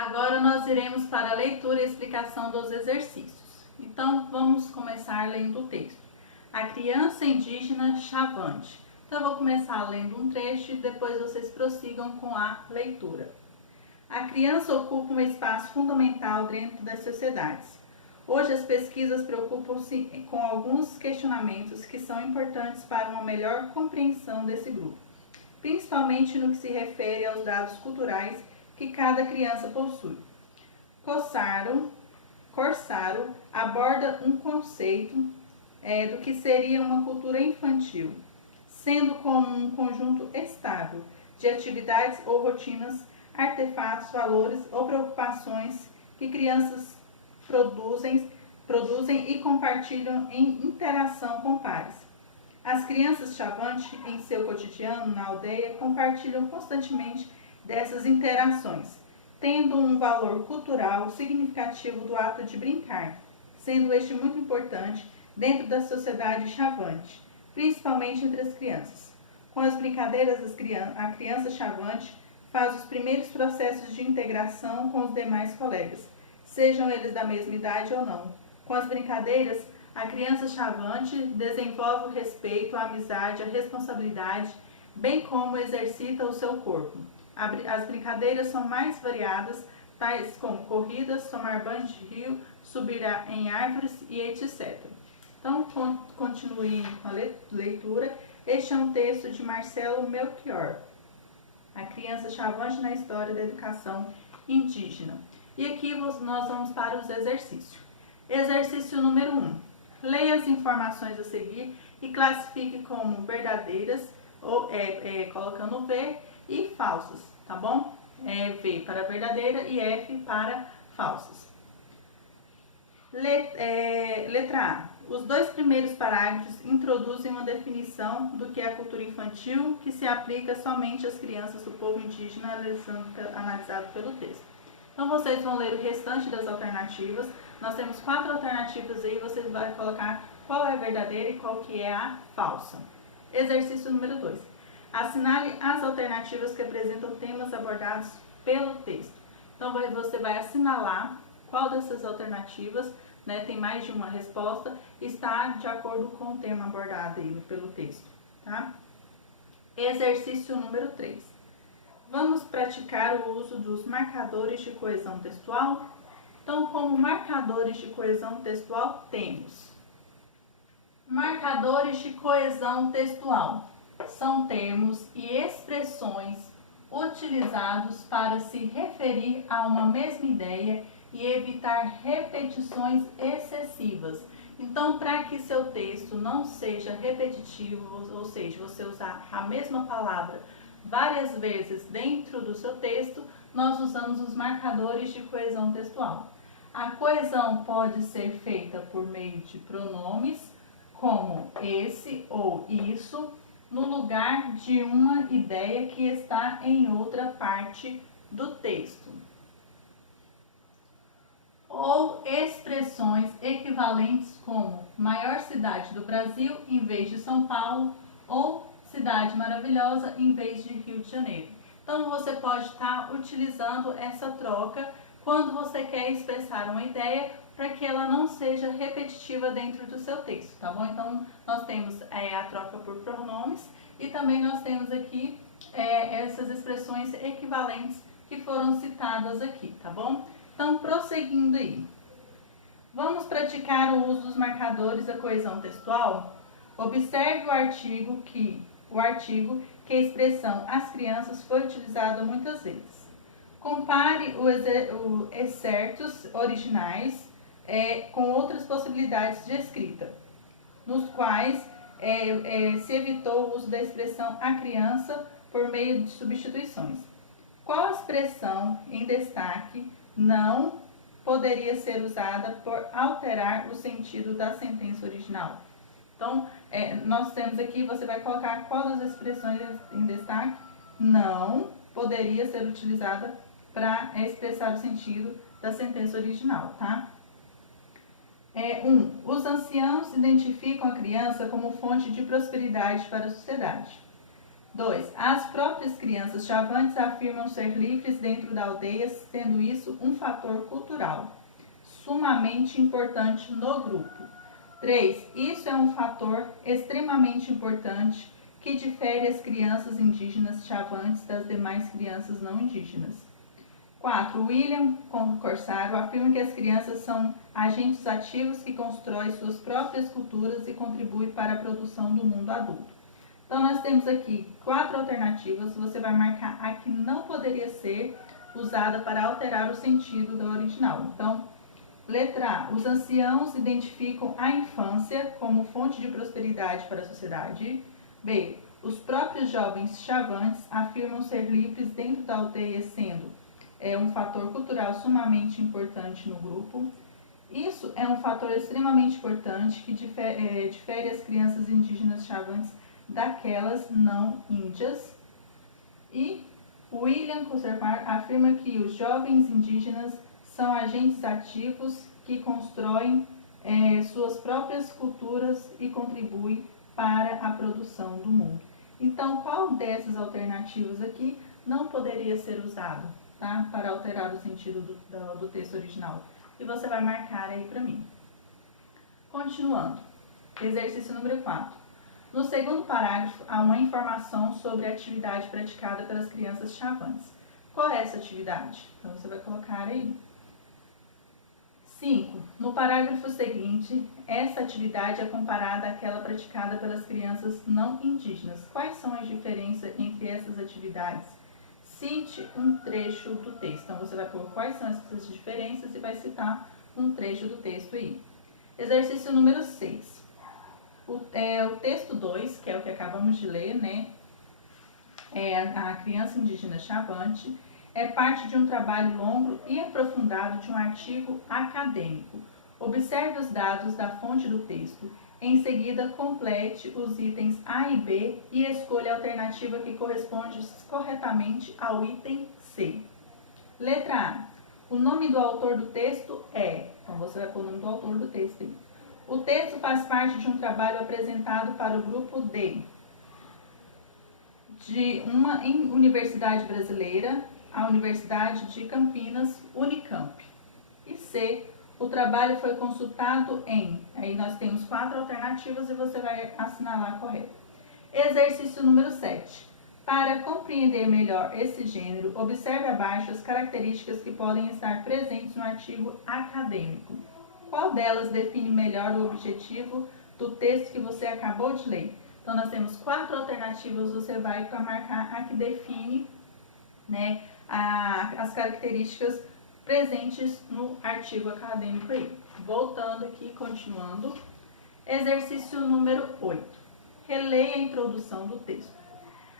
Agora nós iremos para a leitura e explicação dos exercícios. Então, vamos começar lendo o texto. A criança indígena Chavante. Então, eu vou começar lendo um trecho e depois vocês prossigam com a leitura. A criança ocupa um espaço fundamental dentro das sociedades. Hoje, as pesquisas preocupam-se com alguns questionamentos que são importantes para uma melhor compreensão desse grupo, principalmente no que se refere aos dados culturais que cada criança possui. Corsaro aborda um conceito do que seria uma cultura infantil, sendo como um conjunto estável de atividades ou rotinas, artefatos, valores ou preocupações que crianças produzem e compartilham em interação com pares. As crianças Chavante, em seu cotidiano na aldeia, compartilham constantemente dessas interações, tendo um valor cultural significativo do ato de brincar, sendo este muito importante dentro da sociedade Chavante, principalmente entre as crianças. Com as brincadeiras, a criança Chavante faz os primeiros processos de integração com os demais colegas, sejam eles da mesma idade ou não. Com as brincadeiras, a criança Chavante desenvolve o respeito, a amizade, a responsabilidade, bem como exercita o seu corpo. As brincadeiras são mais variadas, tais como corridas, tomar banho de rio, subir em árvores e etc. Então, continue com a leitura. Este é um texto de Marcelo Melchior, A Criança Chavante na História da Educação Indígena. E aqui nós vamos para os exercícios. Exercício número 1. Leia as informações a seguir e classifique como verdadeiras, ou colocando V, e falsas, tá bom? V para verdadeira e F para falsas. Letra A. Os dois primeiros parágrafos introduzem uma definição do que é a cultura infantil, que se aplica somente às crianças do povo indígena, analisado pelo texto. Então, vocês vão ler o restante das alternativas. Nós temos 4 alternativas aí, vocês vão colocar qual é a verdadeira e qual que é a falsa. Exercício número 2. Assinale as alternativas que apresentam temas abordados pelo texto. Então, você vai assinalar qual dessas alternativas, tem mais de uma resposta, está de acordo com o tema abordado aí pelo texto. Tá? Exercício número 3. Vamos praticar o uso dos marcadores de coesão textual? Então, como marcadores de coesão textual, temos marcadores de coesão textual. São termos e expressões utilizados para se referir a uma mesma ideia e evitar repetições excessivas. Então, para que seu texto não seja repetitivo, ou seja, você usar a mesma palavra várias vezes dentro do seu texto, nós usamos os marcadores de coesão textual. A coesão pode ser feita por meio de pronomes, como esse ou isso, no lugar de uma ideia que está em outra parte do texto. Ou expressões equivalentes como maior cidade do Brasil em vez de São Paulo, ou cidade maravilhosa em vez de Rio de Janeiro. Então, você pode estar utilizando essa troca quando você quer expressar uma ideia para que ela não seja repetitiva dentro do seu texto, tá bom? Então, nós temos a troca por pronomes e também nós temos aqui essas expressões equivalentes que foram citadas aqui, tá bom? Então, prosseguindo aí. Vamos praticar o uso dos marcadores da coesão textual? Observe o artigo que a expressão as crianças foi utilizada muitas vezes. Compare os excertos originais com outras possibilidades de escrita, nos quais se evitou o uso da expressão a criança por meio de substituições. Qual a expressão em destaque não poderia ser usada por alterar o sentido da sentença original? Então, nós temos aqui, você vai colocar qual das expressões em destaque não poderia ser utilizada para expressar o sentido da sentença original, tá? 1. Os anciãos identificam a criança como fonte de prosperidade para a sociedade. 2. As próprias crianças chavantes afirmam ser livres dentro da aldeia, sendo isso um fator cultural sumamente importante no grupo. 3. Isso é um fator extremamente importante que difere as crianças indígenas chavantes das demais crianças não indígenas. 4. William Corsaro afirma que as crianças são agentes ativos que constroem suas próprias culturas e contribuem para a produção do mundo adulto. Então, nós temos aqui 4 alternativas. Você vai marcar a que não poderia ser usada para alterar o sentido da original. Então, letra A. Os anciãos identificam a infância como fonte de prosperidade para a sociedade. B. Os próprios jovens chavantes afirmam ser livres dentro da aldeia, sendo um fator cultural sumamente importante no grupo. Isso é um fator extremamente importante que difere as crianças indígenas chavantes daquelas não índias. E William Corsaro afirma que os jovens indígenas são agentes ativos que constroem suas próprias culturas e contribuem para a produção do mundo. Então, qual dessas alternativas aqui não poderia ser usado, tá? Para alterar o sentido do texto original? E você vai marcar aí para mim. Continuando. Exercício número 4. No segundo parágrafo, há uma informação sobre a atividade praticada pelas crianças chavantes. Qual é essa atividade? Então, você vai colocar aí. 5. No parágrafo seguinte, essa atividade é comparada àquela praticada pelas crianças não indígenas. Quais são as diferenças entre essas atividades? Cite um trecho do texto. Então, você vai pôr quais são essas diferenças e vai citar um trecho do texto aí. Exercício número 6. O texto 2, que é o que acabamos de ler, né? A criança indígena chavante, é parte de um trabalho longo e aprofundado de um artigo acadêmico. Observe os dados da fonte do texto. Em seguida, complete os itens A e B e escolha a alternativa que corresponde corretamente ao item C. Letra A. O nome do autor do texto é... Então, você vai pôr o nome do autor do texto aí. O texto faz parte de um trabalho apresentado para o grupo de uma universidade brasileira, a Universidade de Campinas, Unicamp. E C, o trabalho foi consultado em... Aí nós temos 4 alternativas e você vai assinalar a correta. Exercício número 7. Para compreender melhor esse gênero, observe abaixo as características que podem estar presentes no artigo acadêmico. Qual delas define melhor o objetivo do texto que você acabou de ler? Então, nós temos 4 alternativas, você vai marcar a que define, né, as características presentes no artigo acadêmico aí. Voltando aqui, continuando. Exercício número 8. Releia a introdução do texto.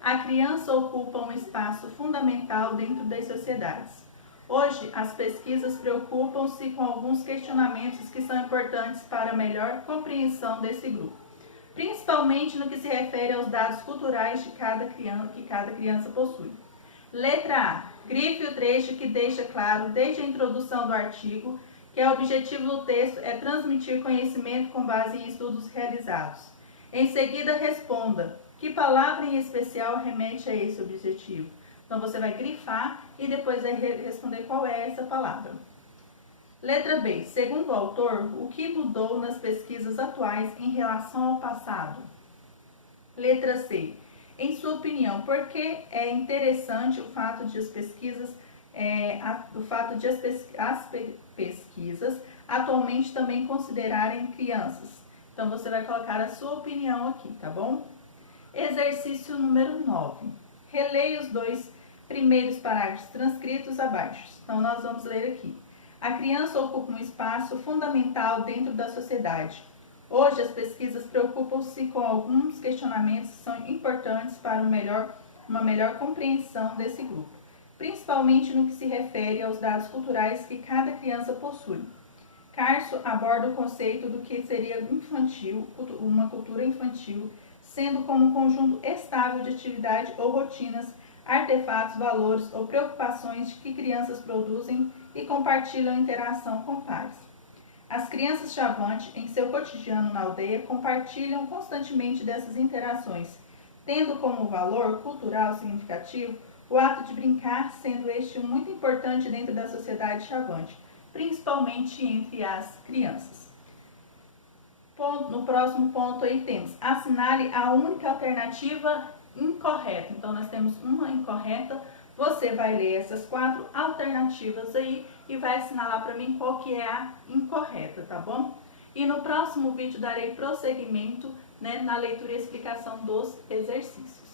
A criança ocupa um espaço fundamental dentro das sociedades. Hoje, as pesquisas preocupam-se com alguns questionamentos que são importantes para a melhor compreensão desse grupo, principalmente no que se refere aos dados culturais que cada criança possui. Letra A. Grife o trecho que deixa claro, desde a introdução do artigo, que o objetivo do texto é transmitir conhecimento com base em estudos realizados. Em seguida, responda que palavra em especial remete a esse objetivo. Então, você vai grifar e depois vai responder qual é essa palavra. Letra B. Segundo o autor, o que mudou nas pesquisas atuais em relação ao passado? Letra C. Em sua opinião, por que é interessante o fato de as pesquisas, pesquisas atualmente também considerarem crianças? Então, você vai colocar a sua opinião aqui, tá bom? Exercício número 9. Releia os 2 primeiros parágrafos transcritos abaixo. Então, nós vamos ler aqui. A criança ocupa um espaço fundamental dentro da sociedade. Hoje, as pesquisas preocupam-se com alguns questionamentos que são importantes para uma melhor compreensão desse grupo, principalmente no que se refere aos dados culturais que cada criança possui. Carso aborda o conceito do que seria infantil, uma cultura infantil, sendo como um conjunto estável de atividade ou rotinas, artefatos, valores ou preocupações que crianças produzem e compartilham em interação com pares. As crianças chavantes, em seu cotidiano na aldeia, compartilham constantemente dessas interações, tendo como valor cultural significativo o ato de brincar, sendo este muito importante dentro da sociedade chavante, principalmente entre as crianças. No próximo ponto aí temos, assinale a única alternativa incorreta. Então nós temos uma incorreta, você vai ler essas 4 alternativas aí e vai assinalar para mim qual que é a incorreta, tá bom? E no próximo vídeo darei prosseguimento, né, na leitura e explicação dos exercícios.